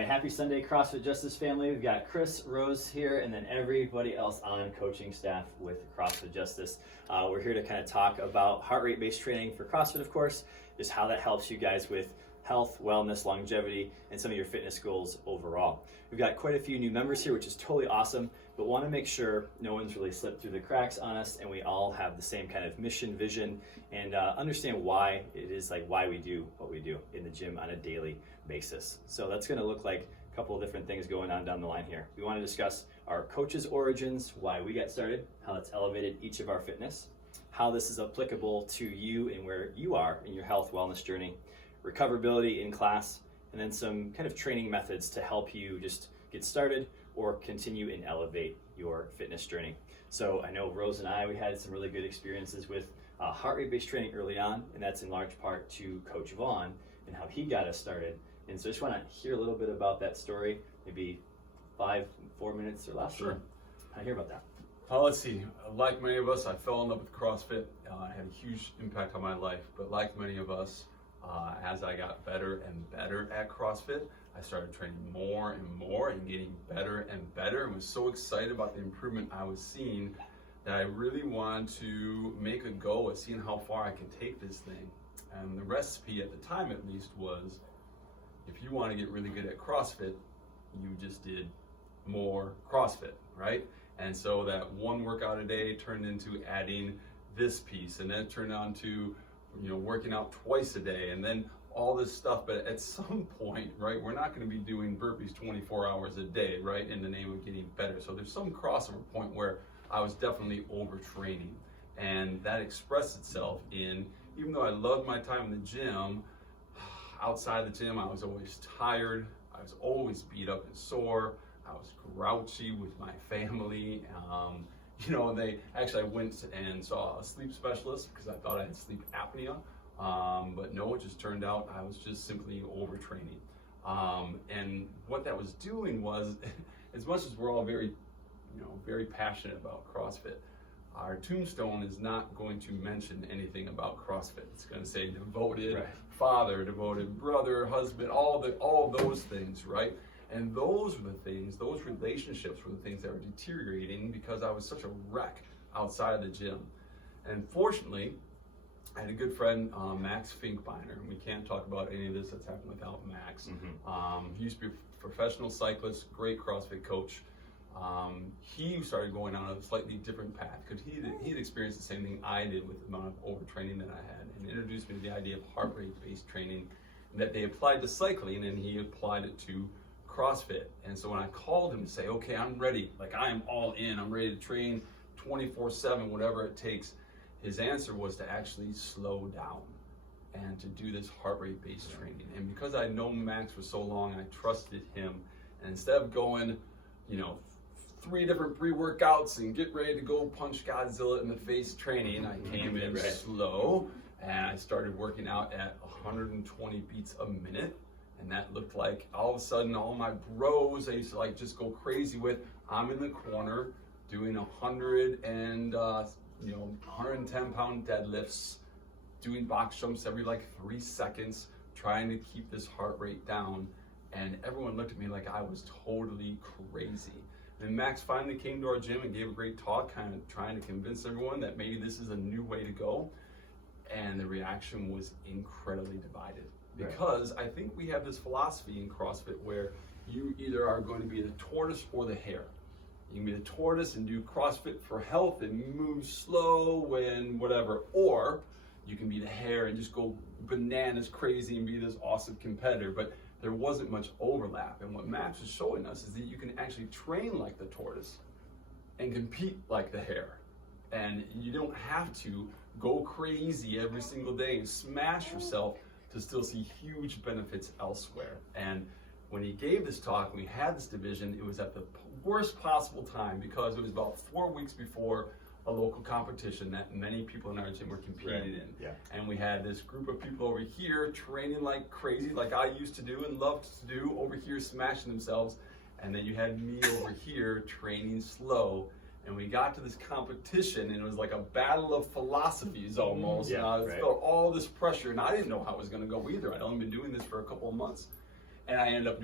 right, happy Sunday, CrossFit Justice family. We've got Chris, Rose here, and then everybody else on coaching staff with CrossFit Justice. We're here to kind of talk about heart rate-based training for CrossFit, of course, just how that helps you guys with health, wellness, longevity, and some of your fitness goals overall. We've got quite a few new members here, which is totally awesome, but want to make sure no one's really slipped through the cracks on us and we all have the same kind of mission, vision, and understand why it is why we do what we do in the gym on a daily basis. So that's going to look like a couple of different things going on down the line here. We want to discuss our coach's origins, why we got started, how it's elevated each of our fitness, how this is applicable to you and where you are in your health wellness journey, recoverability in class, and then some kind of training methods to help you just get started or continue and elevate your fitness journey. So I know Rose and we had some really good experiences with heart rate based training early on, and that's in large part to Coach Vaughn and how he got us started. And so I just want to hear a little bit about that story, maybe 4 minutes or less. Sure. I hear about that. Let's see. Like many of us, I fell in love with CrossFit. It had a huge impact on my life. But like many of us, as I got better and better at CrossFit, I started training more and more and getting better and better, and was so excited about the improvement I was seeing that I really wanted to make a go at seeing how far I could take this thing. And the recipe at the time, at least, was if you want to get really good at CrossFit, you just did more CrossFit, right? And so that one workout a day turned into adding this piece, and then it turned on to working out twice a day, and then all this stuff. But at some point, right, we're not going to be doing burpees 24 hours a day, right, in the name of getting better. So there's some crossover point where I was definitely overtraining, and that expressed itself in, even though I loved my time in the gym, outside the gym I was always tired, I was always beat up and sore, I was grouchy with my family. They actually, I went and saw a sleep specialist because I thought I had sleep apnea, but no, it just turned out I was just simply overtraining. And what that was doing was, as much as we're all very passionate about CrossFit, our tombstone is not going to mention anything about CrossFit. It's going to say devoted father, devoted brother, husband, all those things, right? And those were the things, those relationships were the things that were deteriorating because I was such a wreck outside of the gym. And fortunately, I had a good friend, Max Finkbeiner, and we can't talk about any of this that's happened without Max. He used to be a professional cyclist, great CrossFit coach. He started going on a slightly different path because he'd experienced the same thing I did with the amount of overtraining that I had, and introduced me to the idea of heart rate-based training that they applied to cycling, and he applied it to CrossFit. And so when I called him to say, okay, I'm ready, I am all in, I'm ready to train 24/7, whatever it takes, his answer was to actually slow down and to do this heart rate based training. And because I know Max for so long, I trusted him. And instead of going, 3 different pre-workouts and get ready to go punch Godzilla in the face training, I came in slow, and I started working out at 120 beats a minute. And that looked like all of a sudden all my bros I used to just go crazy with, I'm in the corner doing 110 pound deadlifts, doing box jumps every 3 seconds, trying to keep this heart rate down. And everyone looked at me like I was totally crazy. And Max finally came to our gym and gave a great talk, kind of trying to convince everyone that maybe this is a new way to go. And the reaction was incredibly divided. Because I think we have this philosophy in CrossFit where you either are going to be the tortoise or the hare. You can be the tortoise and do CrossFit for health and move slow and whatever, or you can be the hare and just go bananas crazy and be this awesome competitor. But there wasn't much overlap. And what Max was showing us is that you can actually train like the tortoise and compete like the hare. And you don't have to go crazy every single day and smash yourself to still see huge benefits elsewhere. And when he gave this talk, we had this division, it was at the worst possible time because it was about 4 weeks before a local competition that many people in our gym were competing in. And we had this group of people over here training like crazy, like I used to do and loved to do, over here smashing themselves. And then you had me over here training slow. And we got to this competition, and it was like a battle of philosophies almost. And I felt all this pressure, and I didn't know how it was going to go either. I'd only been doing this for a couple of months. and I ended up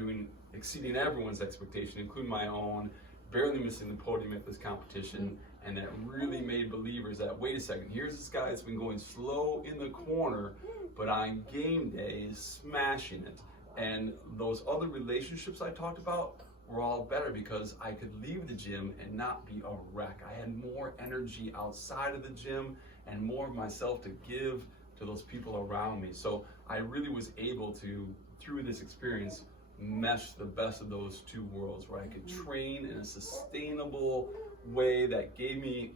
exceeding everyone's expectation, including my own, barely missing the podium at this competition, and that really made believers that, wait a second, here's this guy that's been going slow in the corner, but on game day is smashing it. And those other relationships I talked about were all better because I could leave the gym and not be a wreck. I had more energy outside of the gym and more of myself to give to those people around me. So I really was able to, through this experience, mesh the best of those two worlds, where I could train in a sustainable way that gave me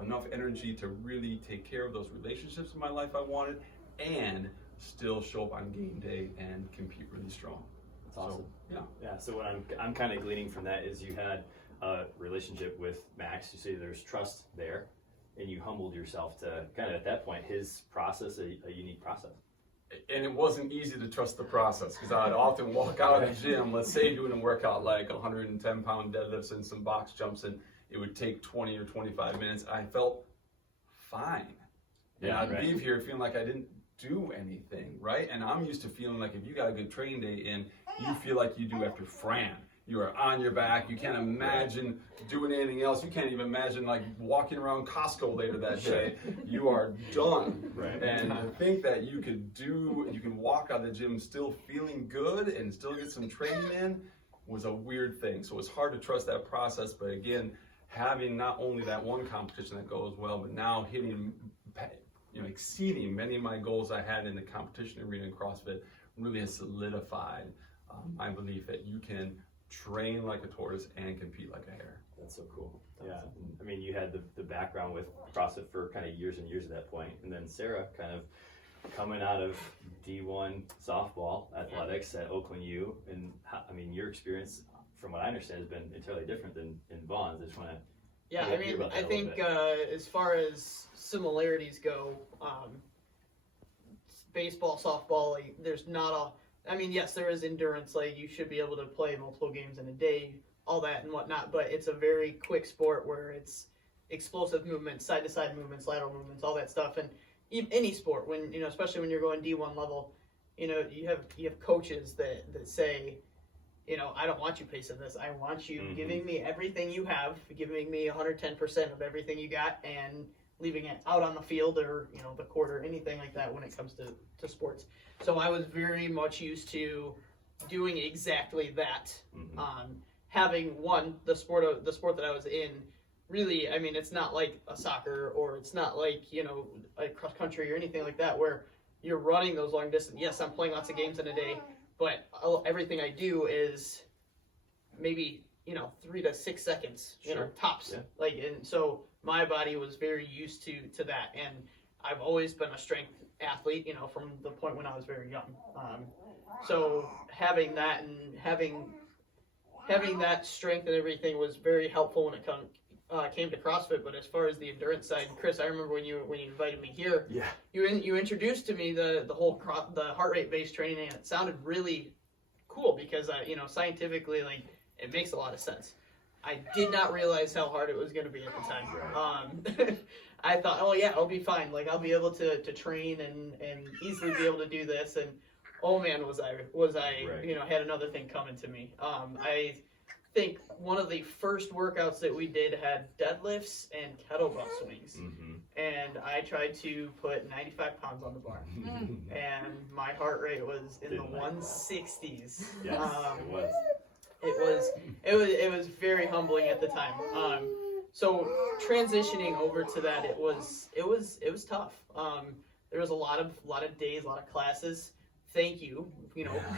enough energy to really take care of those relationships in my life I wanted, and still show up on game day and compete really strong. That's awesome. So, yeah. So what I'm kind of gleaning from that is you had a relationship with Max. You say there's trust there, and you humbled yourself to kind of, at that point, his process, a unique process. And it wasn't easy to trust the process, because I'd often walk out of the gym, let's say doing a workout like 110-pound deadlifts and some box jumps, and it would take 20 or 25 minutes. I felt fine. And I'd leave here feeling like I didn't do anything, right? And I'm used to feeling like if you got a good training day in, you feel like you do after Fran. You are on your back. You can't imagine doing anything else. You can't even imagine like walking around Costco later that day. You are done. Right. And to think that you can walk out of the gym still feeling good and still get some training in was a weird thing. So it's hard to trust that process. But again, having not only that one competition that goes well, but now hitting, exceeding many of my goals I had in the competition arena in CrossFit really has solidified my belief that you can train like a tortoise and compete like a hare. That's so cool. Yeah. I mean, you had the background with CrossFit for kind of years and years at that point, and then Sara kind of coming out of D1 softball athletics at Oakland U, and I mean, your experience, from what I understand, has been entirely different than Vaughn's. I just want to. Yeah, I mean, I think as far as similarities go, baseball, softball, like, there's not a. I mean, yes, there is endurance. Like, you should be able to play multiple games in a day, all that and whatnot. But it's a very quick sport where it's explosive movements, side-to-side movements, lateral movements, all that stuff. And any sport, when especially when you're going D1 level, you have coaches that say, I don't want you pacing this. I want you giving me everything you have, giving me 110% of everything you got, and leaving it out on the field or the court or anything like that when it comes to sports. So I was very much used to doing exactly that. Having the sport that I was in, really, I mean, it's not like a soccer, or it's not like a cross country or anything like that where you're running those long distance. Yes, I'm playing lots of games in a day, but everything I do is maybe 3 to 6 seconds, tops. Yeah. And so my body was very used to that, and I've always been a strength athlete, from the point when I was very young. So having that and having that strength and everything was very helpful when it came to CrossFit. But as far as the endurance side, Chris, I remember when you invited me here, you introduced to me the heart rate based training, and it sounded really cool because scientifically, like, it makes a lot of sense. I did not realize how hard it was going to be at the time. I thought, oh yeah, I'll be fine. Like, I'll be able to train and easily be able to do this. And oh man, was I had another thing coming to me. I think one of the first workouts that we did had deadlifts and kettlebell swings. And I tried to put 95 pounds on the bar. And my heart rate was in the 160s. Yes, It was very humbling at the time. So transitioning over to that, it was tough. There was a lot of days, a lot of classes. Thank you,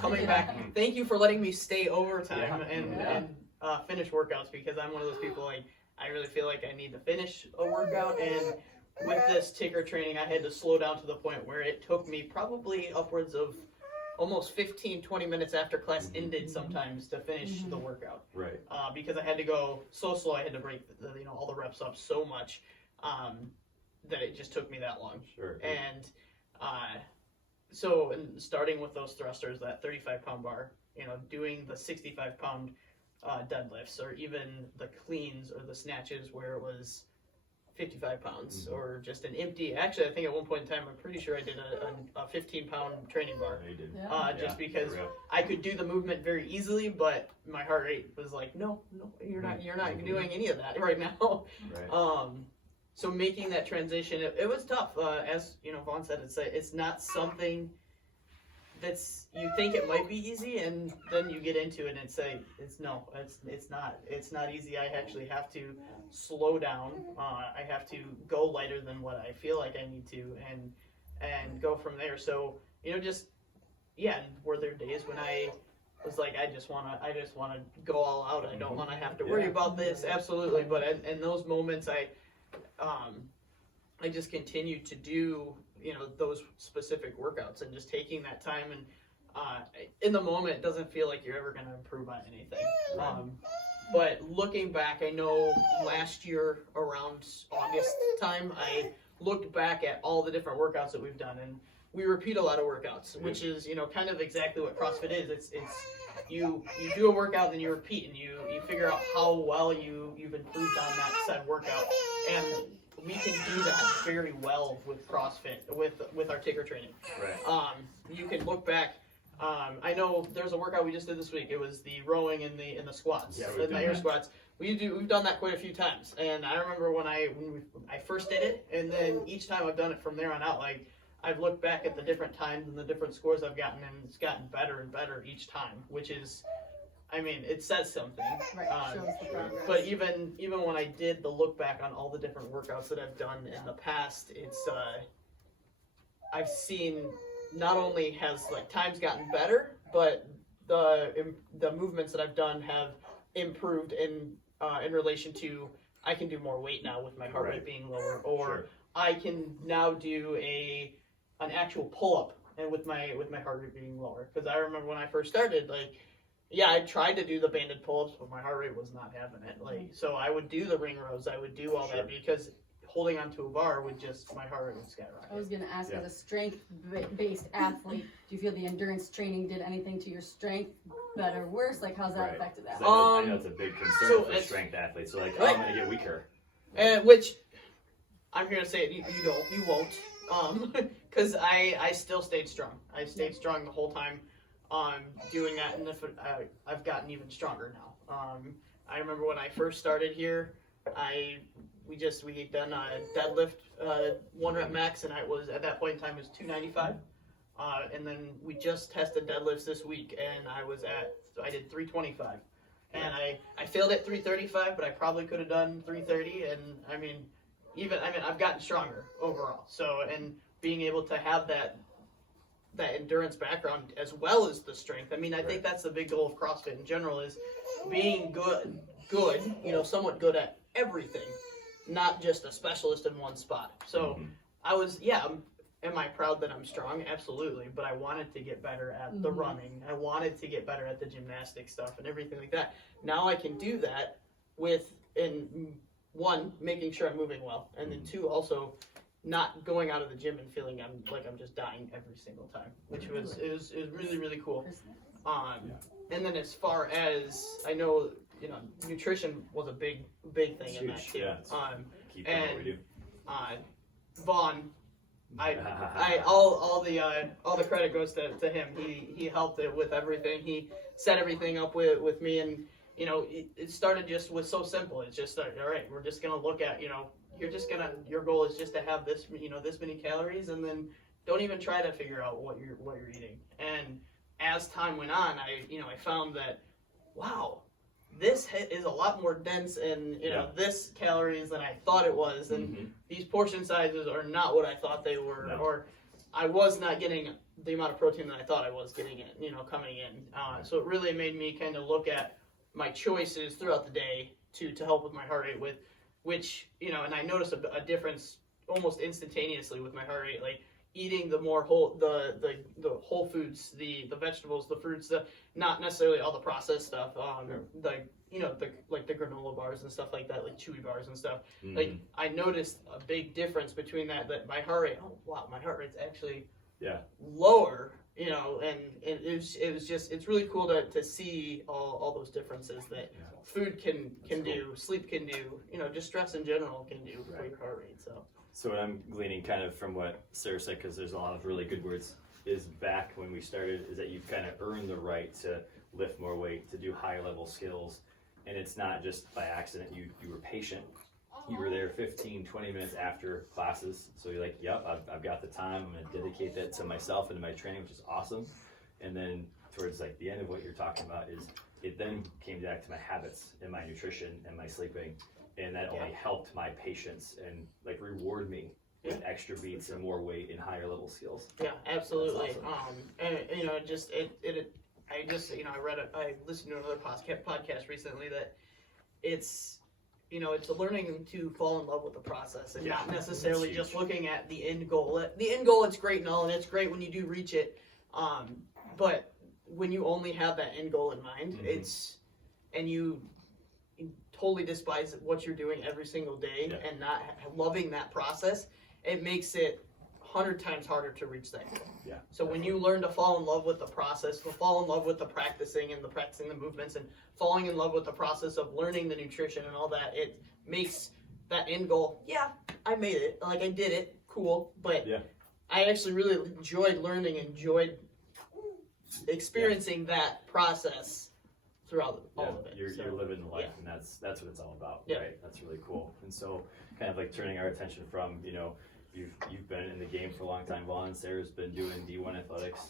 coming back. Thank you for letting me stay overtime and finish workouts, because I'm one of those people, like, I really feel like I need to finish a workout. And with this ticker training, I had to slow down to the point where it took me probably upwards of almost 15-20 minutes after class ended sometimes to finish the workout. Right. Because I had to go so slow, I had to break all the reps up so much that it just took me that long. Sure. And so starting with those thrusters, that 35-pound bar, doing the 65-pound deadlifts, or even the cleans or the snatches where it was 55 pounds or just an empty. Actually, I think at one point in time, I'm pretty sure I did a 15-pound training bar. Yeah, you did. Just because I could do the movement very easily, but my heart rate was like, no, you're not doing any of that right now. Right. So making that transition, it was tough. As you know, Vaughn said, it's not something that's, you think it might be easy, and then you get into it and it's not easy. I actually have to slow down. I have to go lighter than what I feel like I need to, and go from there. So, and were there days when I was like, I just want to go all out. I don't want to have to worry about this. Absolutely. But in those moments, I just continue to do, those specific workouts, and just taking that time, and in the moment, it doesn't feel like you're ever going to improve on anything. But looking back, I know last year around August time, I looked back at all the different workouts that we've done, and we repeat a lot of workouts, which is, kind of exactly what CrossFit is. It's you do a workout and then you repeat, and you figure out how well you've improved on that said workout. And we can do that very well with CrossFit, with our ticker training. Right. You can look back. I know there's a workout we just did this week. It was the rowing and the squats, and the air squats. We've done that quite a few times. And I remember when I first did it, and then each time I've done it from there on out, like, I've looked back at the different times and the different scores I've gotten, and it's gotten better and better each time, which is, it says something. Right, shows the progress. But even when I did the look back on all the different workouts that I've done in the past, it's I've seen not only has times gotten better, but the movements that I've done have improved in relation to, I can do more weight now with my heart rate being lower, or I can now do an actual pull-up, and with my heart rate being lower. Because I remember when I first started, I tried to do the banded pull-ups, but my heart rate was not having it. So I would do the ring rows, I would do all that, because holding onto a bar would my heart rate would skyrocket. I was going to ask, as a strength-based athlete, do you feel the endurance training did anything to your strength, better, worse? How's that affected that? I know it's a big concern for strength athletes. So I'm going to get weaker. Which, I'm here to say, you won't. Because I still stayed strong. I stayed strong the whole time doing that, and I've gotten even stronger now. I remember when I first started here, we had done a deadlift 1 rep max, and at that point in time it was 295. And then we just tested deadlifts this week, and I did 325. And I failed at 335, but I probably could have done 330, and I've gotten stronger overall. So, and being able to have that endurance background as well as the strength. I think that's the big goal of CrossFit in general, is being good, somewhat good at everything, not just a specialist in one spot. So am I proud that I'm strong? Absolutely. But I wanted to get better at the running. I wanted to get better at the gymnastic stuff and everything like that. Now I can do that one, making sure I'm moving well, and then two, also not going out of the gym and feeling I'm just dying every single time, which was really, really cool. And then as far as I know, nutrition was a big thing in that too. Yeah, keep doing what we do. Vaughn, all the credit goes to him. He helped it with everything. He set everything up with me, and it started just with so simple. It's just all right. We're just gonna look at your goal is just to have this this many calories, and then don't even try to figure out what you're eating. And as time went on, I found that, wow, this is a lot more dense in this calories than I thought it was, and these portion sizes are not what I thought they were, or I was not getting the amount of protein that I thought I was getting coming in. So it really made me kind of look at my choices throughout the day to help with my heart rate, which and I noticed a difference almost instantaneously with my heart rate, eating the more whole the whole foods, the vegetables, the fruits, not necessarily all the processed stuff, the granola bars and stuff like that, like chewy bars and stuff. I noticed a big difference between that my heart rate, my heart rate's actually lower, you know, and it was just, it's really cool to see all those differences that food can do, sleep can do, you know, just stress in general can do for your heart rate. So what I'm gleaning kind of from what Sara said, because there's a lot of really good words, is back when we started, is that you've kind of earned the right to lift more weight, to do higher level skills. And it's not just by accident. You were patient. You were there 15, 20 minutes after classes. So you're like, yep, I've got the time. I'm going to dedicate that to myself and to my training, which is awesome. And then towards like the end of what you're talking about is it then came back to my habits and my nutrition and my sleeping. And that only helped my patience and like reward me with extra beats and more weight and higher level skills. Yeah, absolutely. Awesome. And you know, I listened to another podcast recently that it's, you know, it's learning to fall in love with the process and not necessarily just looking at the end goal. The end goal, it's great and all, and it's great when you do reach it. But when you only have that end goal in mind, and you totally despise what you're doing every single day and not loving that process, it makes it 100 times harder to reach that goal. Yeah. So when you learn to fall in love with the process, to fall in love with the practicing the movements and falling in love with the process of learning the nutrition and all that, it makes that end goal, I made it, like I did it, cool, but I actually really enjoyed learning, enjoyed experiencing that process throughout all of it. You're living the life, and that's what it's all about, right? That's really cool. And so kind of like turning our attention from, you know, you've been in the game for a long time, Vaughn. Sara's been doing D1 athletics.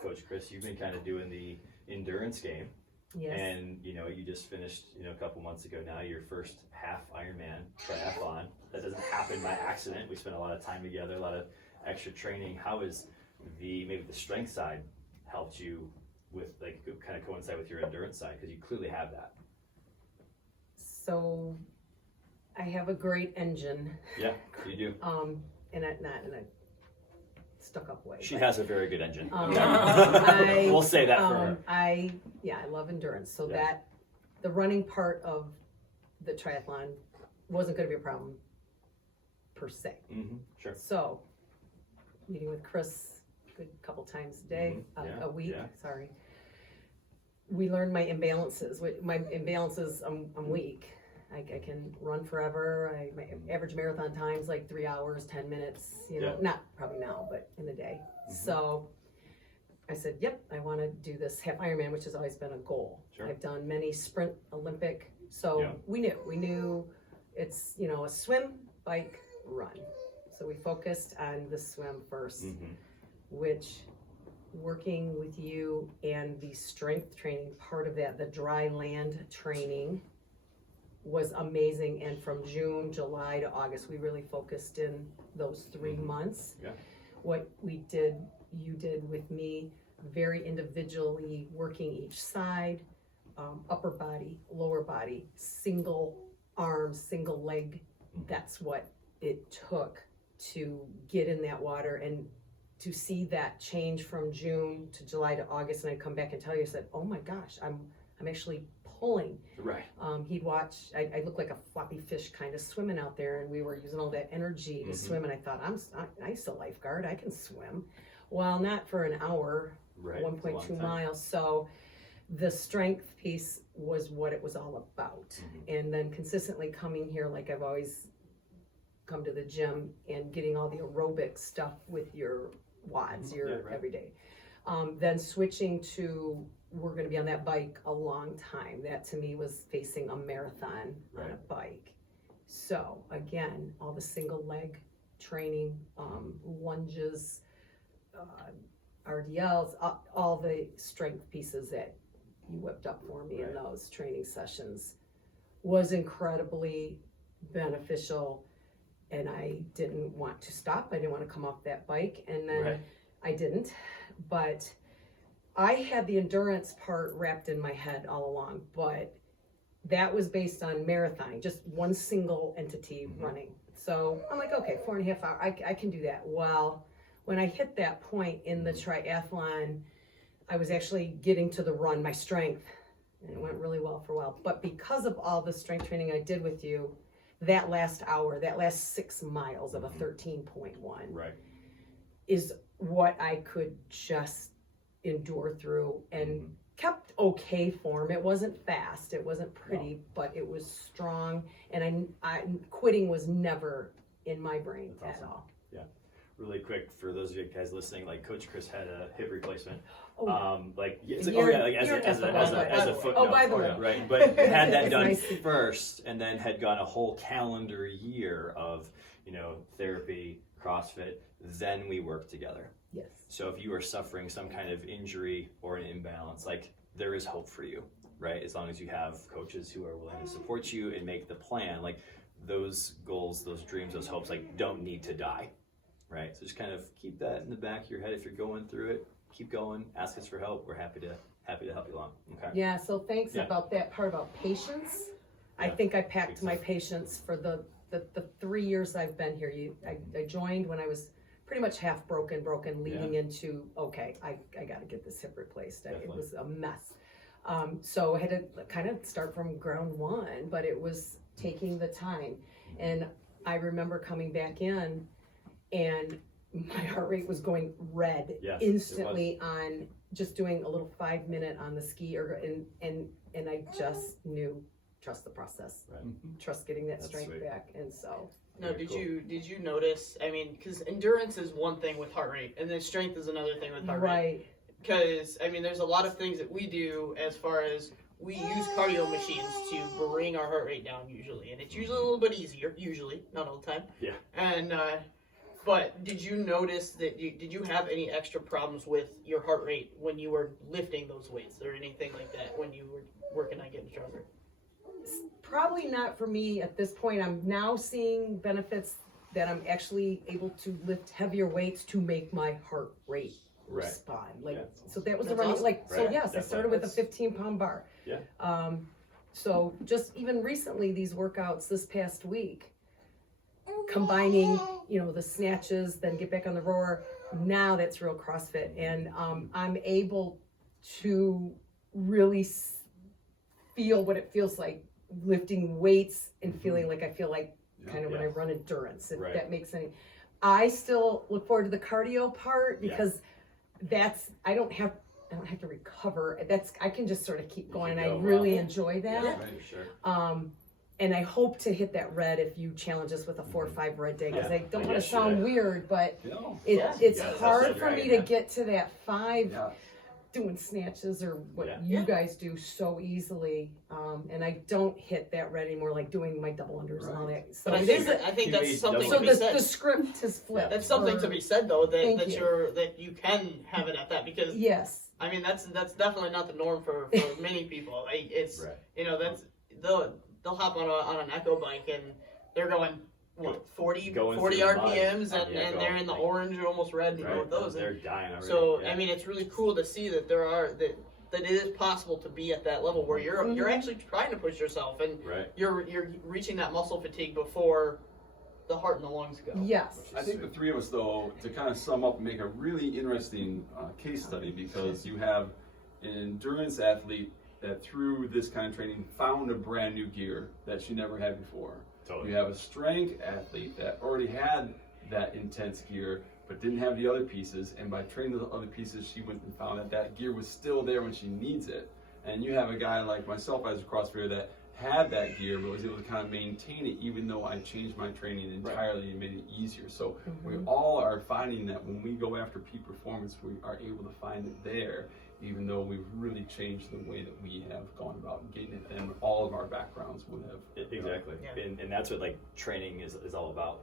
Coach Krys, you've been kind of doing the endurance game. Yes. And, you know, you just finished, you know, a couple months ago now, your first half Ironman triathlon. That doesn't happen by accident. We spent a lot of time together, a lot of extra training. How has maybe the strength side helped you with, like, kind of coincide with your endurance side? Because you clearly have that. So I have a great engine. Yeah, you do. And not in a stuck-up way. She has a very good engine. We'll say that for her. I love endurance. So that the running part of the triathlon wasn't going to be a problem per se. Sure. So meeting with Krys a good couple times a day, a week. Sorry. We learned my imbalances. My imbalances, I'm weak. I can run forever. My average marathon time's like 3 hours, 10 minutes, you know, not probably now, but in the day. So I said, yep, I want to do this half Ironman, which has always been a goal. Sure. I've done many sprint, Olympic. So we knew it's, you know, a swim, bike, run. So we focused on the swim first, which working with you and the strength training part of that, the dry land training, was amazing. And from June, July to August, we really focused in those 3 months. What you did with me, very individually working each side, upper body, lower body, single arm, single leg. That's what it took to get in that water and to see that change from June to July to August. And I'd come back and tell you, I said, oh my gosh, I'm actually pulling. Right. He'd watch, I looked like a floppy fish kind of swimming out there, and we were using all that energy to swim, and I thought, I'm still a lifeguard, I can swim. Well, not for an hour, 1.2 miles. So the strength piece was what it was all about. And then consistently coming here, like I've always come to the gym, and getting all the aerobic stuff with your WODs, every day. Then switching to, we're going to be on that bike a long time. That to me was facing a marathon on a bike. So again, all the single leg training, lunges, RDLs, all the strength pieces that you whipped up for me in those training sessions was incredibly beneficial. And I didn't want to stop. I didn't want to come off that bike. And then I didn't, but I had the endurance part wrapped in my head all along, but that was based on marathoning, just one single entity running. So I'm like, okay, 4.5 hours, I can do that. Well, when I hit that point in the triathlon, I was actually getting to the run, my strength, and it went really well for a while. But because of all the strength training I did with you, that last hour, that last 6 miles of a 13.1, is what I could just endure through and kept okay form. It wasn't fast, it wasn't pretty, but it was strong, and I quitting was never in my brain at all. Yeah. Really quick, for those of you guys listening, like Coach Krys had a hip replacement. Oh. Like it's A like, year- like as year a, as a, and a as half a, ago, as by a the way. footnote, Oh, by the way. right? But had that It's done nice to- first, and then had gone a whole calendar year of, you know, therapy, CrossFit. Then we worked together. Yes. So if you are suffering some kind of injury or an imbalance, like there is hope for you, right? As long as you have coaches who are willing to support you and make the plan, like those goals, those dreams, those hopes, like don't need to die, right? So just kind of keep that in the back of your head. If you're going through it, keep going, ask us for help. We're happy to help you along. Okay. Yeah, so thanks Yeah. about that part about patience. I Yeah. think I packed Big my stuff. patience for the 3 years I've been here. I joined when I was pretty much half broken, leading into, okay, I got to get this hip replaced. It Definitely. was a mess. So I had to kind of start from ground one, but it was taking the time. And I remember coming back in and my heart rate was going red Yes, it instantly on just doing a little 5-minute on the ski, and I just knew, trust the process, Right. trust getting that That's strength sweet. back. And so No, Very did you notice? I mean, because endurance is one thing with heart rate, and then strength is another thing with heart rate. right, Because I mean, there's a lot of things that we do as far as we use cardio machines to bring our heart rate down usually, and it's usually a little bit easier. Usually, not all the time. Yeah. And but did you notice that did you have any extra problems with your heart rate when you were lifting those weights or anything like that when you were working on getting stronger? probably not for me at this point. I'm now seeing benefits that I'm actually able to lift heavier weights to make my heart rate Right. respond. Like, Yeah. so that was That's the running, awesome. like, so Right. yes, I Definitely. started with a That's- 15-pound bar. Yeah. So just even recently, these workouts this past week, combining, you know, the snatches, then get back on the rower. Now that's real CrossFit, and I'm able to really feel what it feels like lifting weights and feeling like I feel like kind of when I run endurance. If Right. that makes any. I still look forward to the cardio part because that's I don't have to recover. I can just sort of keep going, and I go, really wow. enjoy that. Yeah, right, sure. And I hope to hit that red if you challenge us with a 4 or 5 red day, because Yeah. I don't I want to guess sound you- weird, but No. it's Yeah, that's hard that for me dragon, to yeah. get to that 5 Yeah. doing snatches or what Yeah. you Yeah. guys do so easily. And I don't hit that red anymore, like doing my double unders and all that. So But I it think, is I think You that's made something double to so be said. the script has flipped. That's something to be said though Thank that you. that you can have it at that, because Yes. I mean that's definitely not the norm for many people. It's Right. you know that's they'll hop on an echo bike and they're going what 40 Going 40 through the mud RPMs on and, the echo, they're in the like- orange or almost red, you know, Right. with those. They're dying already. So yeah. I mean, it's really cool to see that that it is possible to be at that level where you're actually trying to push yourself and Right. you're reaching that muscle fatigue before the heart and the lungs go. Yes. I think the three of us, though, to kind of sum up, make a really interesting case study, because you have an endurance athlete that through this kind of training found a brand new gear that she never had before. Totally. You have a strength athlete that already had that intense gear but didn't have the other pieces, and by training the other pieces, she went and found that that gear was still there when she needs it. And you have a guy like myself as a CrossFitter that had that gear but was able to kind of maintain it, even though I changed my training entirely and made it easier. So we all are finding that when we go after peak performance, we are able to find it there, even though we've really changed the way that we have gone about getting it, and all of our backgrounds would have. Exactly. Yeah. And that's what like training is all about.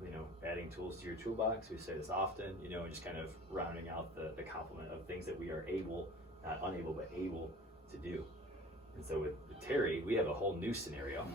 You know, adding tools to your toolbox. We say this often, you know, and just kind of rounding out the complement of things that we are able, not unable, but able to do. And so with Teri, we have a whole new scenario.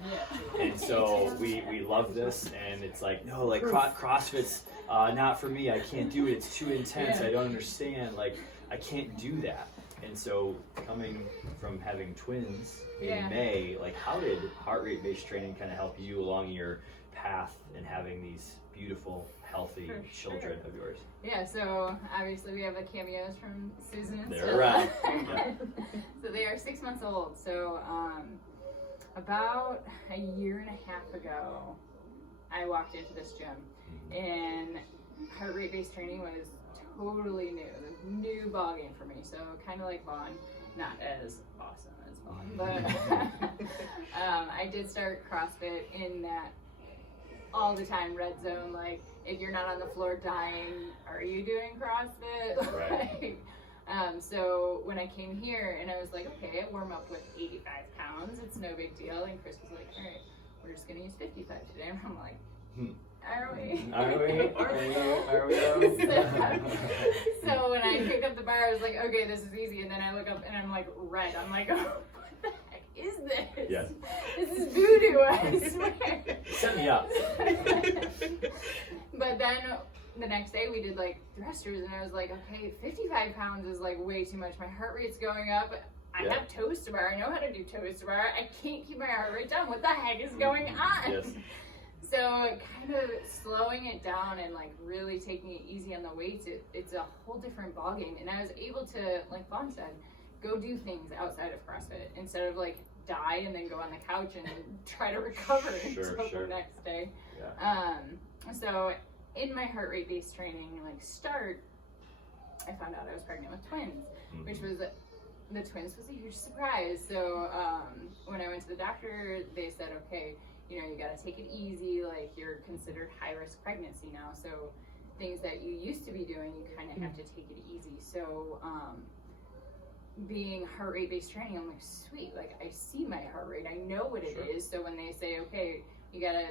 And so we love this, and it's like, no, like CrossFit's not for me. I can't do it. It's too intense. I don't understand. Like, I can't do that. And so coming from having twins in May, like how did heart rate based training kind of help you along your path and having these beautiful, healthy children of yours? Yeah, so obviously we have the cameos from Susan and They're Stella. around. Yeah. So they are 6 months old. So about a year and a half ago, I walked into this gym, and heart rate based training was totally new ball game for me. So kind of like Vaughn, not as awesome as Vaughn, but I did start CrossFit in that all the time red zone. Like, if you're not on the floor dying, are you doing CrossFit? Right. So when I came here and I was like, okay, I warm up with 85 pounds, it's no big deal. And Krys was like, all right, we're just gonna use 55 today. And I'm like, are we? So when I picked up the bar, I was like, okay, this is easy. And then I look up and I'm like red. I'm like, oh, what the heck is this? Yes. This is voodoo, I swear. Set me up. But then the next day we did like thrusters, and I was like, okay, 55 pounds is like way too much. My heart rate's going up. I have toes to bar. I know how to do toes to bar. I can't keep my heart rate down. What the heck is going on? Yes. So kind of slowing it down and like really taking it easy on the weights, it's a whole different ballgame. And I was able to, like Vaughn said, go do things outside of CrossFit instead of like die and then go on the couch and try to recover until the next day. Yeah. So in my heart rate based training like start, I found out I was pregnant with twins, which was the twins was a huge surprise. So when I went to the doctor, they said, okay, you know, you got to take it easy. Like, you're considered high risk pregnancy now. So things that you used to be doing, you kind of have to take it easy. So being heart rate based training, I'm like, sweet, like I see my heart rate, I know what it is. So when they say, okay, you got to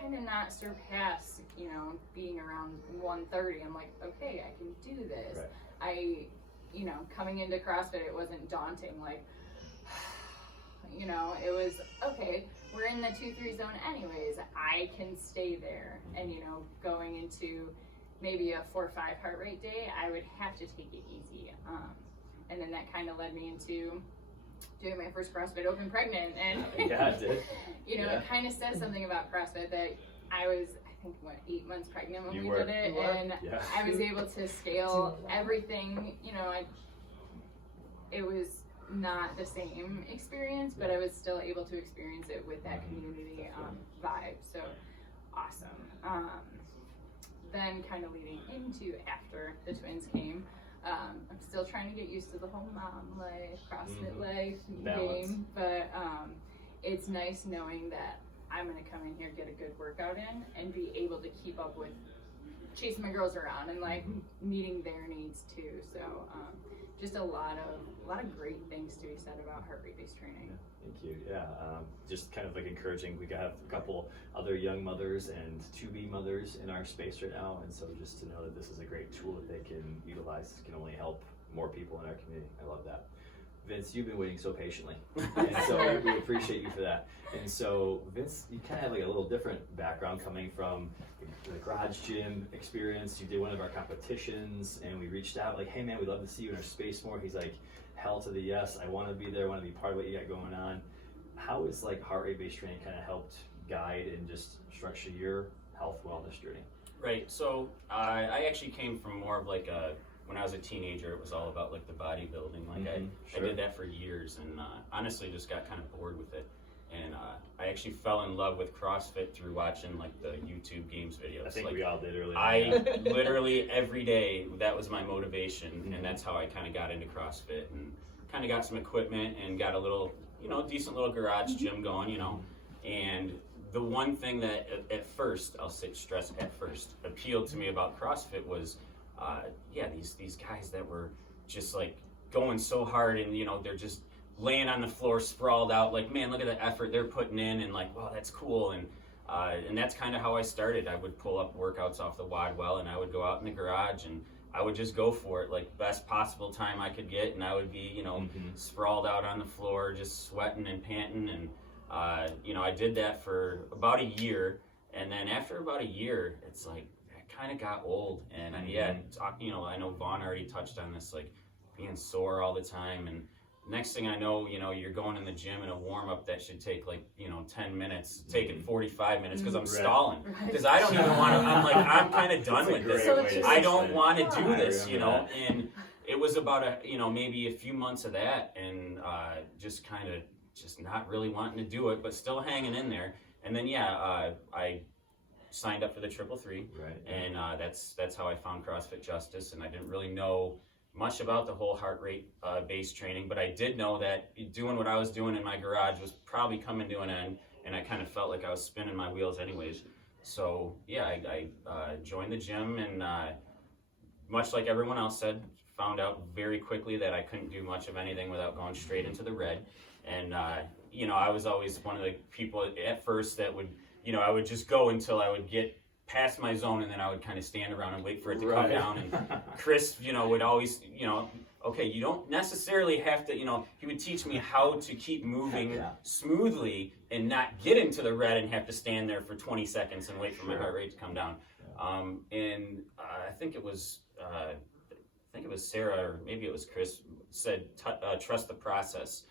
kind of not surpass, you know, being around 130, I'm like, okay, I can do this. Right. You know, coming into CrossFit, it wasn't daunting. Like, you know, it was, okay, we're in the 2-3 zone anyways. I can stay there. And, you know, going into maybe a 4-5 heart rate day, I would have to take it easy. And then that kind of led me into doing my first CrossFit Open pregnant. And, yeah, it did. You know, it kind of says something about CrossFit that I was, I think, what, 8 months pregnant when we did it, and I was able to scale everything. You know, it was not the same experience, but I was still able to experience it with that community vibe. So awesome. Then kind of leading into after the twins came, I'm still trying to get used to the whole mom life, CrossFit life game, but it's nice knowing that I'm going to come in here, get a good workout in, and be able to keep up with chasing my girls around and like meeting their needs too. So just a lot of great things to be said about heart rate based training. Thank you. Yeah, just kind of like encouraging. We have a couple other young mothers and to-be mothers in our space right now, and so just to know that this is a great tool that they can utilize can only help more people in our community. I love that. Vince, you've been waiting so patiently, and so we appreciate you for that. And so, Vince, you kind of have like a little different background coming from the garage gym experience. You did one of our competitions, and we reached out like, hey man, we'd love to see you in our space more. He's like, hell to the yes, I want to be there, I want to be part of what you got going on. How is like heart rate based training kind of helped guide and just structure your health wellness journey? Right, so I actually came from more of like when I was a teenager, it was all about like the bodybuilding. Like I did that for years, and honestly just got kind of bored with it. And I actually fell in love with CrossFit through watching like the YouTube games videos. I think like, we all did earlier. I literally every day, that was my motivation, and that's how I kind of got into CrossFit and kind of got some equipment and got a little, you know, decent little garage gym going, you know. And the one thing that at first, I'll say stress at first, appealed to me about CrossFit was these guys that were just like going so hard, and you know, they're just laying on the floor sprawled out, like, man, look at the effort they're putting in, and like, wow, that's cool. And that's kind of how I started. I would pull up workouts off the wad well, and I would go out in the garage and I would just go for it, like best possible time I could get, and I would be, you know, sprawled out on the floor, just sweating and panting. And you know, I did that for about a year, and then after about a year, it's like kind of got old. And you know, I know Vaughn already touched on this, like being sore all the time. And next thing I know, you know, you're going in the gym and a warm up that should take like, you know, 10 minutes, taking 45 minutes because I'm stalling. Because I don't even want to, I'm kind of done with this. I don't want to do this, you know. And it was about maybe a few months of that, and just kind of just not really wanting to do it, but still hanging in there. And then I signed up for the 333, Right. and that's how I found CrossFit Justice. And I didn't really know much about the whole heart rate based training, but I did know that doing what I was doing in my garage was probably coming to an end, and I kind of felt like I was spinning my wheels anyways. So yeah, I joined the gym, and much like everyone else said, found out very quickly that I couldn't do much of anything without going straight into the red. And you know, I was always one of the people at first that would, you know, I would just go until I would get past my zone, and then I would kind of stand around and wait for it to come down. And Krys, you know, would always, you know, okay, you don't necessarily have to, you know, he would teach me how to keep moving smoothly and not get into the red and have to stand there for 20 seconds and wait for my heart rate to come down. And I think it was Sara, or maybe it was Krys, said trust the process.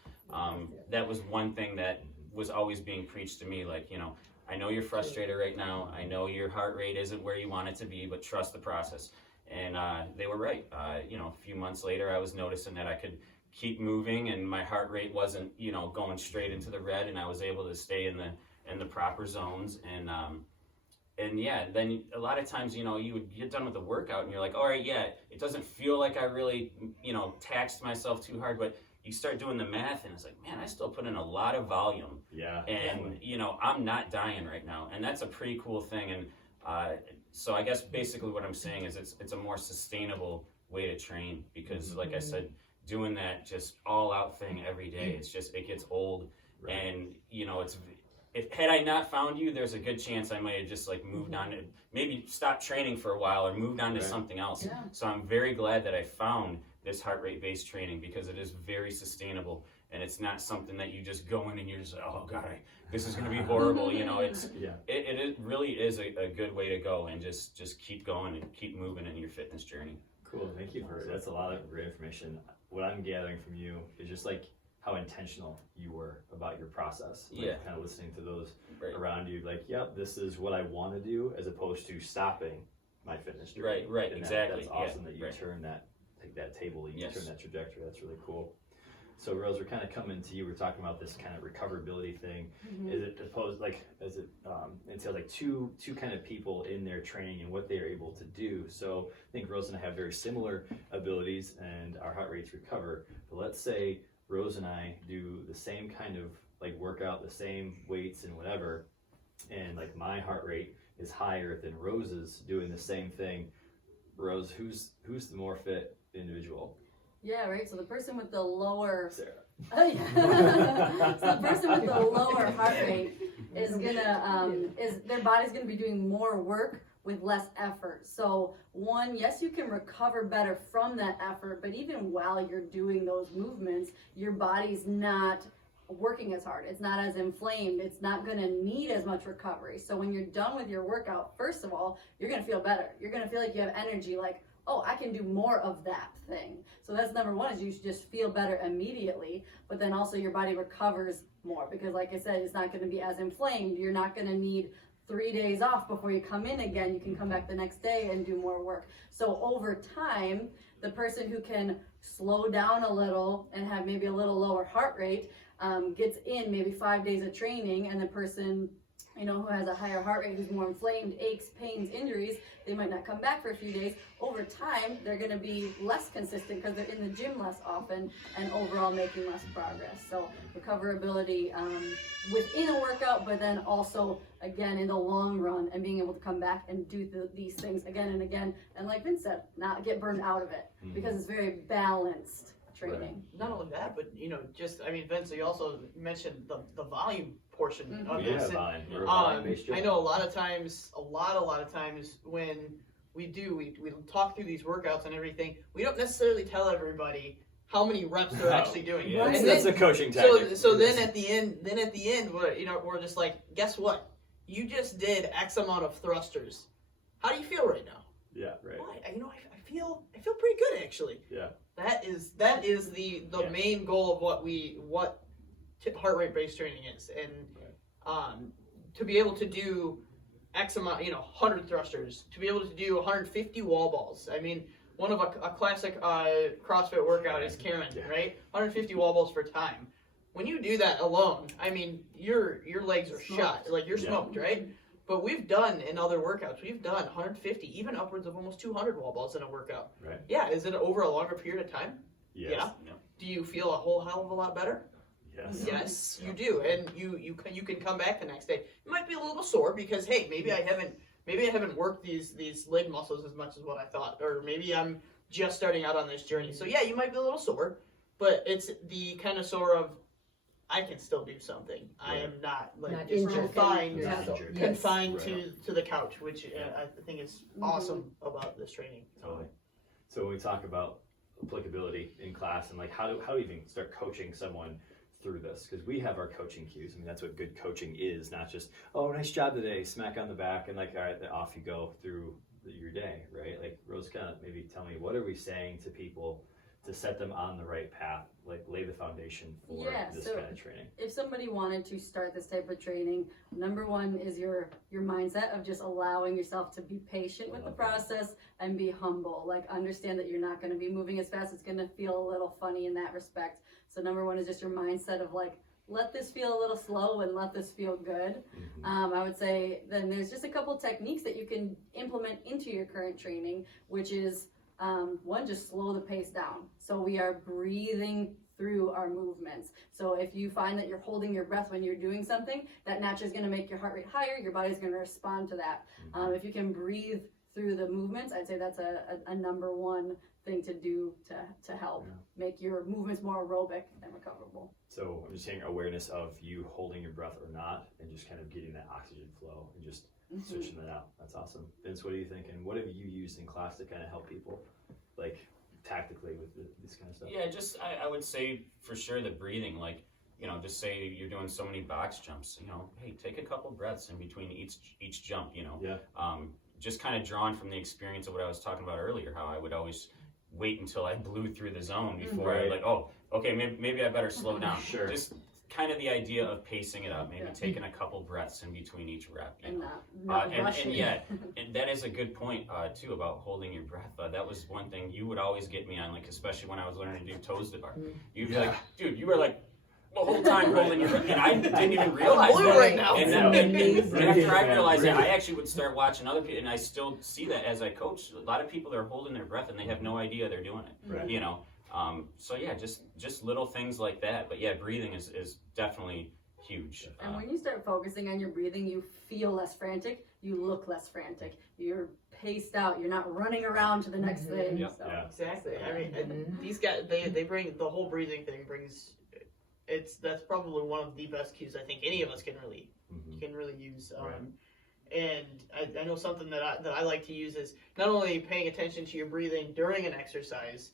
That was one thing that was always being preached to me, like, you know, I know you're frustrated right now. I know your heart rate isn't where you want it to be, but trust the process. And they were right. You know, a few months later, I was noticing that I could keep moving, and my heart rate wasn't, you know, going straight into the red, and I was able to stay in the proper zones. And yeah, then a lot of times, you know, you would get done with the workout, and you're like, all right, yeah, it doesn't feel like I really, you know, taxed myself too hard, but you start doing the math, and it's like, man, I still put in a lot of volume. Yeah. And, you know, I'm not dying right now. And that's a pretty cool thing. And so I guess basically what I'm saying is it's a more sustainable way to train, because like I said, doing that just all out thing every day, it's just, it gets old. Right. And, you know, had I not found you, there's a good chance I might have just like moved on to maybe stopped training for a while or moved on to something else. Yeah. So I'm very glad that I found this heart rate based training, because it is very sustainable, and it's not something that you just go in and you're just like, oh god, this is going to be horrible. You know, it really is a good way to go, and just keep going and keep moving in your fitness journey. Cool, thank you that's a lot of great information. What I'm gathering from you is just like how intentional you were about your process. Like, kind of listening to those around you, like, yep, this is what I want to do, as opposed to stopping my fitness journey. Right, and exactly. That's awesome that you turn that, like that table, you turn that trajectory. That's really cool. So Rose, we're kind of coming to you. We're talking about this kind of recoverability thing. Is it opposed, like, as it entails like two kind of people in their training and what they are able to do. So I think Rose and I have very similar abilities, and our heart rates recover. But let's say Rose and I do the same kind of like workout, the same weights and whatever, and like my heart rate is higher than Rose's doing the same thing. Rose, who's the more fit individual? Yeah, right. So the person with the lower Sara. So the person with the lower heart rate is gonna their body's gonna be doing more work with less effort. So one, yes, you can recover better from that effort, but even while you're doing those movements, your body's not working as hard. It's not as inflamed. It's not going to need as much recovery. So when you're done with your workout, first of all, you're going to feel better. You're going to feel like you have energy, like, oh, I can do more of that thing. So that's number one, is you should just feel better immediately, but then also your body recovers more, because like I said, it's not going to be as inflamed. You're not going to need 3 days off before you come in again. You can come back the next day and do more work. So over time, the person who can slow down a little and have maybe a little lower heart rate gets in maybe 5 days of training, and the person, you know, who has a higher heart rate, who's more inflamed, aches, pains, injuries, they might not come back for a few days. Over time, they're going to be less consistent because they're in the gym less often and overall making less progress. So recoverability within a workout, but then also, again, in the long run, and being able to come back and do these things again and again. And like Vince said, not get burned out of it, because it's very balanced training. Right. Not only that, but, you know, just, I mean, Vince, you also mentioned the volume portion of this. I know a lot of times when we talk through these workouts and everything, we don't necessarily tell everybody how many reps they're actually doing. Yeah. And that's a coaching tactic. So then at the end, we're just like, guess what? You just did X amount of thrusters. How do you feel right now? Yeah, right. Well, I feel pretty good, actually. Yeah. That is the main goal of what heart rate based training is, and to be able to do X amount, 100 thrusters, to be able to do 150 wall balls. I mean, one of a classic CrossFit workout is Karen, right? 150 wall balls for time. When you do that alone, I mean, your legs are shot, like you're smoked, right? But we've done in other workouts, we've done 150, even upwards of almost 200 wall balls in a workout. Right. Yeah, is it over a longer period of time? Yes. Yeah. Yeah. Do you feel a whole hell of a lot better? Yes. Yes, you do, and you can come back the next day. You might be a little sore because hey, maybe I haven't worked these leg muscles as much as what I thought, or maybe I'm just starting out on this journey. So yeah, you might be a little sore, but it's the kind of sore of I can still do something. I am not like Not just injured. confined, Not injured. confined Right. to the couch, which I think is awesome about this training. Totally. So when we talk about applicability in class and like how do we even start coaching someone through this, because we have our coaching cues. I mean, that's what good coaching is, not just, oh, nice job today, smack on the back, and like, all right, then off you go through your day, right? Like, Rose, kind of maybe tell me, what are we saying to people to set them on the right path, like lay the foundation for this so kind of training? if somebody wanted to start this type of training, number one is your mindset of just allowing yourself to be patient with the process and be humble. Like, understand that you're not going to be moving as fast. It's going to feel a little funny in that respect. So number one is just your mindset of like, let this feel a little slow and let this feel good. I would say then there's just a couple techniques that you can implement into your current training, which is one, just slow the pace down. So we are breathing through our movements. So if you find that you're holding your breath when you're doing something, that naturally is going to make your heart rate higher. Your body's going to respond to that. If you can breathe through the movements, I'd say that's a number one thing to do to help make your movements more aerobic and recoverable. So I'm just saying awareness of you holding your breath or not, and just kind of getting that oxygen flow and just switching that out. That's awesome. Vince, what do you think? And what have you used in class to kind of help people, like tactically with this kind of stuff? Yeah, just I would say for sure the breathing, like, you know, just say you're doing so many box jumps, you know, hey, take a couple breaths in between each jump, you know. Yeah. Just kind of drawn from the experience of what I was talking about earlier, how I would always wait until I blew through the zone before I like, oh, okay, maybe I better slow down. Sure. Just kind of the idea of pacing it up, maybe taking a couple breaths in between each rep. You And know? not rushing. And yeah, and that is a good point too about holding your breath. That was one thing you would always get me on, like especially when I was learning to do toes to bar. You'd be like, dude, you were like the whole time holding your breath, and I didn't even realize blue that. right now. And then after I realized that, I actually would start watching other people, and I still see that as I coach. A lot of people are holding their breath and they have no idea they're doing it. Right. You know. So yeah, just little things like that. But yeah, breathing is definitely huge. And when you start focusing on your breathing, you feel less frantic, you look less frantic, you're paced out, you're not running around to the next thing. Yep. So. Yeah. Exactly. I mean, and these guys, they bring the whole breathing thing brings. That's probably one of the best cues I think any of us can really use. Right. And I know something that I like to use is not only paying attention to your breathing during an exercise,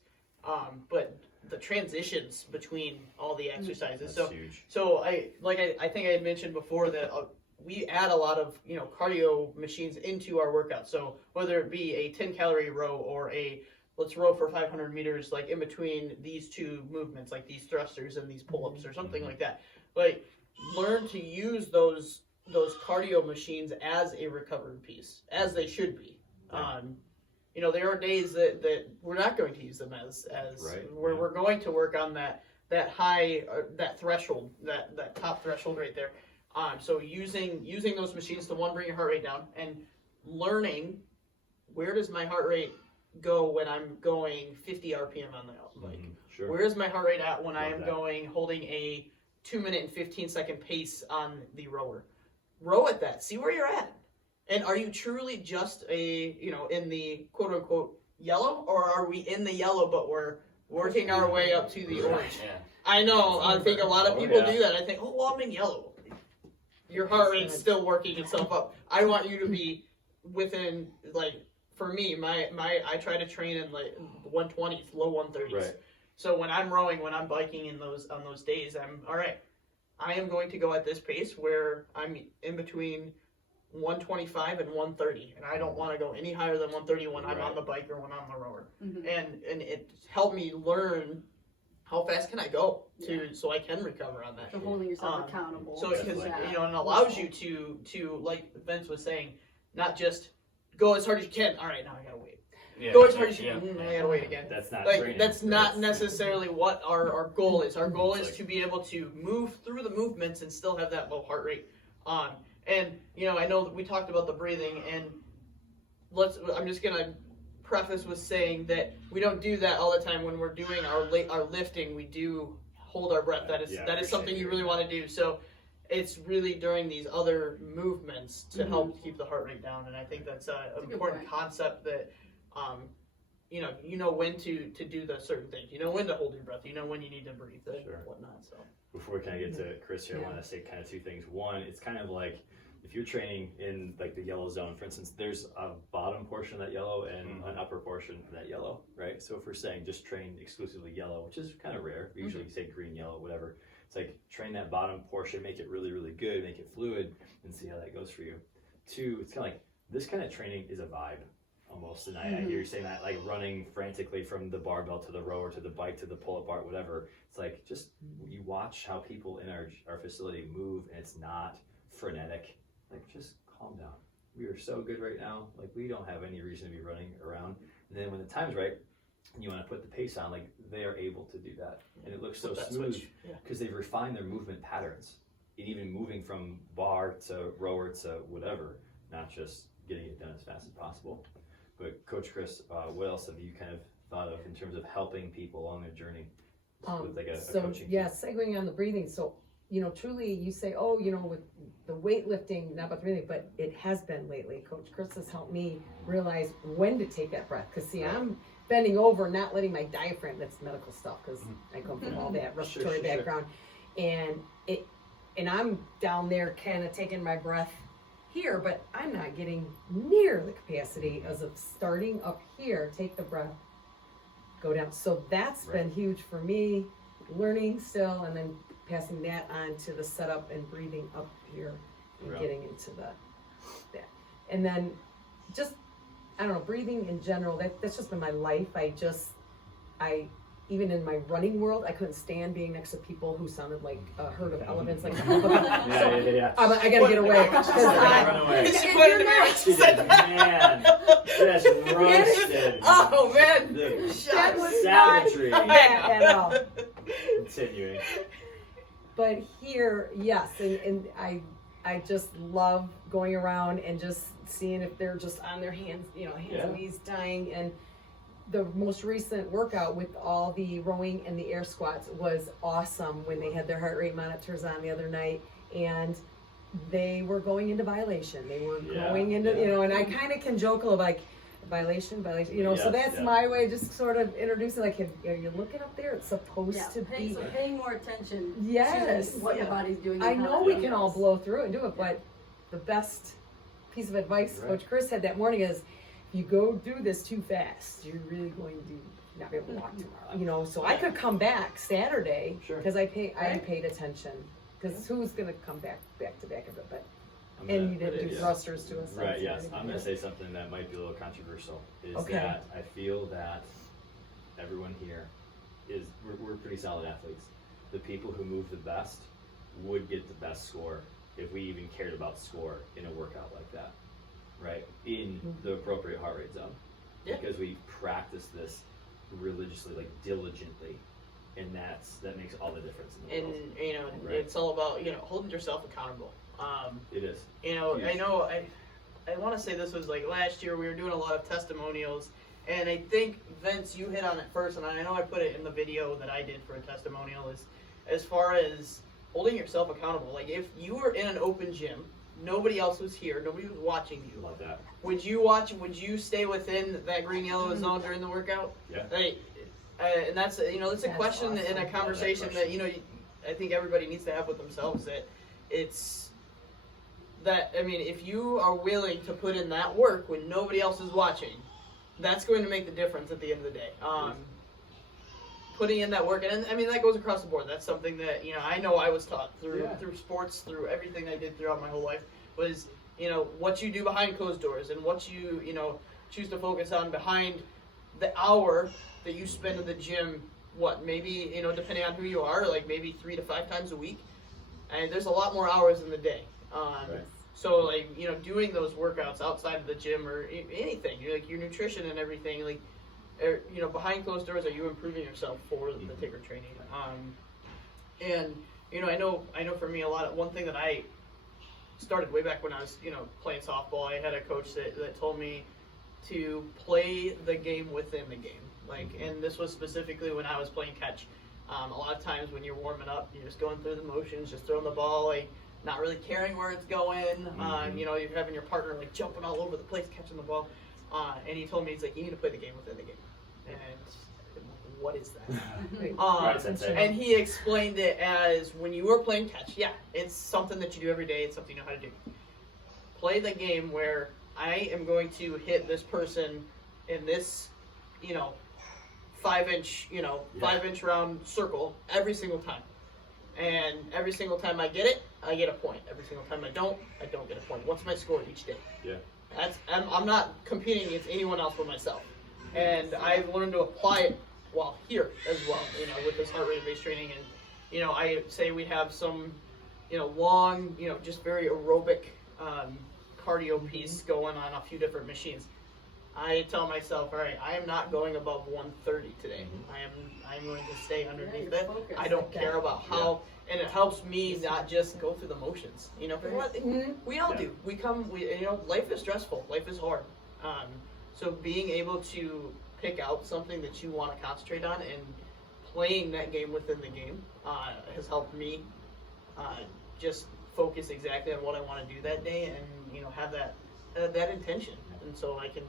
but the transitions between all the exercises. That's huge. So I think I had mentioned before that we add a lot of cardio machines into our workout. So whether it be a 10-calorie row or let's row for 500 meters, like in between these two movements, like these thrusters and these pull-ups or something like that. Like, learn to use those cardio machines as a recovery piece, as they should be. Yeah. There are days that we're not going to use them as Right. where we're going to work on that high, that threshold, that top threshold right there. So using those machines to bring your heart rate down and learning where does my heart rate go when I'm going 50 RPM on the bike. Sure. Where is my heart rate at when I am that. holding a 2-minute and 15-second pace on the rower? Row at that. See where you're at. And are you truly just in the quote-unquote yellow, or are we in the yellow but we're working our way up to the orange? Yeah. I know. I think a lot of people yeah. do that. I think, I'm in yellow. Your heart rate's still working itself up. I want you to be within, for me, I try to train in 120s, low 130s. Right. So when I'm rowing, when I'm biking on those days, I'm all right. I am going to go at this pace where I'm in between 125 and 130, and I don't want to go any higher than 130 when I'm on the bike or when I'm on the rower. And it helped me learn how fast can I go so I can recover on that. So holding yourself accountable. So because it allows you to like Vince was saying, not just go as hard as you can. All right, now I gotta wait. Yeah. Go as hard as you can. I gotta wait again. That's not Like that's not training. necessarily what our goal is. Our goal is like- to be able to move through the movements and still have that low heart rate. And I know that we talked about the breathing, and I'm just gonna preface with saying that we don't do that all the time. When we're doing our lifting, we do hold our breath. That is something you really want to do. So it's really during these other movements to help keep the heart rate down, and I think that's an important concept that you know when to do the certain things. You know when to hold your breath. You know when you need to breathe and whatnot. So before we kind of get to Chris here, I want to say kind of two things. One, it's kind of like if you're training in like the yellow zone, for instance, there's a bottom portion of that yellow and an upper portion of that yellow, right? So if we're saying just train exclusively yellow, which is kind of rare, we usually say green, yellow, whatever. It's like train that bottom portion, make it really, really good, make it fluid, and see how that goes for you. Two, it's kind of like this kind of training is a vibe almost. And I hear you saying that, like running frantically from the barbell to the rower to the bike to the pull-up bar, whatever. It's like just you watch how people in our facility move, and it's not frenetic. Like, just calm down. We are so good right now. Like, we don't have any reason to be running around. And then when the time's right, and you want to put the pace on, like, they are able to do that. And it looks so smooth because they've refined their movement patterns. And even moving from bar to rower to whatever, not just getting it done as fast as possible. But Coach Chris, what else have you kind of thought of in terms of helping people along their journey with like a coaching? Segueing on the breathing. So, truly you say, with the weightlifting, not about the breathing, but it has been lately. Coach Chris has helped me realize when to take that breath. Because, I'm bending over, not letting my diaphragm, that's medical stuff, because I come from all that respiratory background. And I'm down there kind of taking my breath here, but I'm not getting near the capacity as of starting up here, take the breath, go down. So that's been huge for me, learning still, and then passing that on to the setup and breathing up here and getting into that. And then just, I don't know, breathing in general, that's just been my life. Even in my running world, I couldn't stand being next to people who sounded like a herd of elephants. Like, I gotta get away. Run away. She did, man. Just roasted. Oh man, that was savagery. not bad at all. Continuing. But here, yes, and I just love going around and just seeing if they're just on their hands, and knees dying. And the most recent workout with all the rowing and the air squats was awesome when they had their heart rate monitors on the other night, and they were going into violation. They were going into, and I kind of can joke a little like, violation, so that's my way, just sort of introducing, like, are you looking up there? It's supposed to be. So paying more attention to what your body's doing. I know we can all blow through it and do it, but the best piece of advice Coach Chris had that morning is, if you go do this too fast, you're really going to not be able to walk tomorrow. So I could come back Saturday because I paid attention, because who's going to come back to back of it, but. And you didn't do thrusters to us. Right, yes. I'm going to say something that might be a little controversial, is that I feel that everyone here we're pretty solid athletes. The people who move the best would get the best score if we even cared about score in a workout like that, right? In the appropriate heart rate zone. Yeah. Because we practice this religiously, like diligently. And that makes all the difference in the world. And, it's all about, holding yourself accountable. It is. Huge. I know, I want to say this was like last year, we were doing a lot of testimonials, and I think, Vince, you hit on it first, and I know I put it in the video that I did for a testimonial, is as far as holding yourself accountable. Like, if you were in an open gym, nobody else was here, nobody was watching you. Love that. Would you stay within that green-yellow zone during the workout? Yeah. And that's, it's a question awesome. And a conversation that, I think everybody needs to have with themselves, that it's, if you are willing to put in that work when nobody else is watching, that's going to make the difference at the end of the day. Putting in that work, and that goes across the board. That's something that, I know I was taught through sports, through everything I did throughout my whole life, was, what you do behind closed doors, and what you, choose to focus on behind the hour that you spend in the gym, maybe, depending on who you are, like maybe 3 to 5 times a week. And there's a lot more hours in the day. So, doing those workouts outside of the gym or anything, your nutrition and everything, behind closed doors, are you improving yourself for the Tigger training? And, I know for me, one thing that started way back when I was, playing softball. I had a coach that told me to play the game within the game. And this was specifically when I was playing catch. A lot of times when you're warming up, you're just going through the motions, just throwing the ball, not really caring where it's going. You're having your partner jumping all over the place, catching the ball. And he told me, he's like, you need to play the game within the game. And what is that? And he explained it as when you were playing catch, it's something that you do every day, it's something you know how to do. Play the game where I am going to hit this person in this, 5-inch round circle every single time. And every single time I get it, I get a point. Every single time I don't get a point. What's my score each day? Yeah. I'm not competing against anyone else but myself. And I've learned to apply it here as well, with this heart rate based training. And, I say we have some, long, just very aerobic cardio piece going on a few different machines. I tell myself, all right, I am not going above 130 today. I'm going to stay underneath that. I don't care about how, and it helps me not just go through the motions. We all do. Life is stressful. Life is hard. So being able to pick out something that you want to concentrate on and playing that game within the game has helped me just focus exactly on what I want to do that day and have that intention, and so I can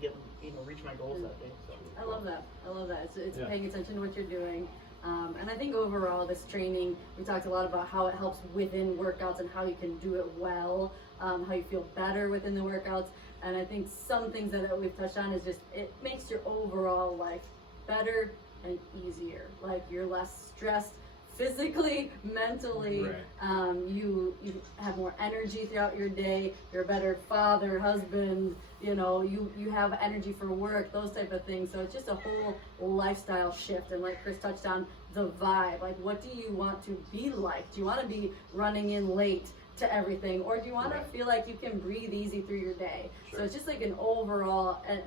reach my goals that day. So. I love that. It's paying attention to what you're doing. And I think overall this training, we talked a lot about how it helps within workouts and how you can do it well, how you feel better within the workouts. And I think some things that we've touched on is just, it makes your overall life better and easier. You're less stressed physically, mentally. Right. You have more energy throughout your day. You're a better father, husband. You have energy for work, those type of things. So it's just a whole lifestyle shift. And like Krys touched on, the vibe. What do you want to be like? Do you want to be running in late to everything, or do you want to feel like you can breathe easy through your day? Sure. So it's just an overall, and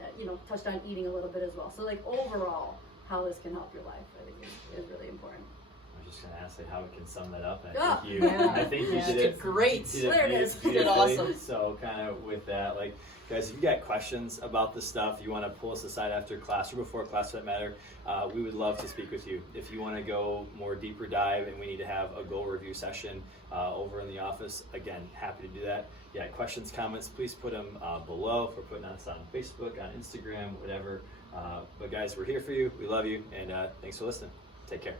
touched on eating a little bit as well. So overall, how this can help your life, I think is really important. I was just going to ask how we can sum that up. And I think you did it great. There it is. You did awesome. So kind of with that, guys, if you got questions about this stuff, you want to pull us aside after class or before class for that matter, we would love to speak with you. If you want to go more deeper dive and we need to have a goal review session over in the office, again, happy to do that. Yeah, questions, comments, please put them below. If we're putting us on Facebook, on Instagram, whatever. But guys, we're here for you. We love you, and thanks for listening. Take care.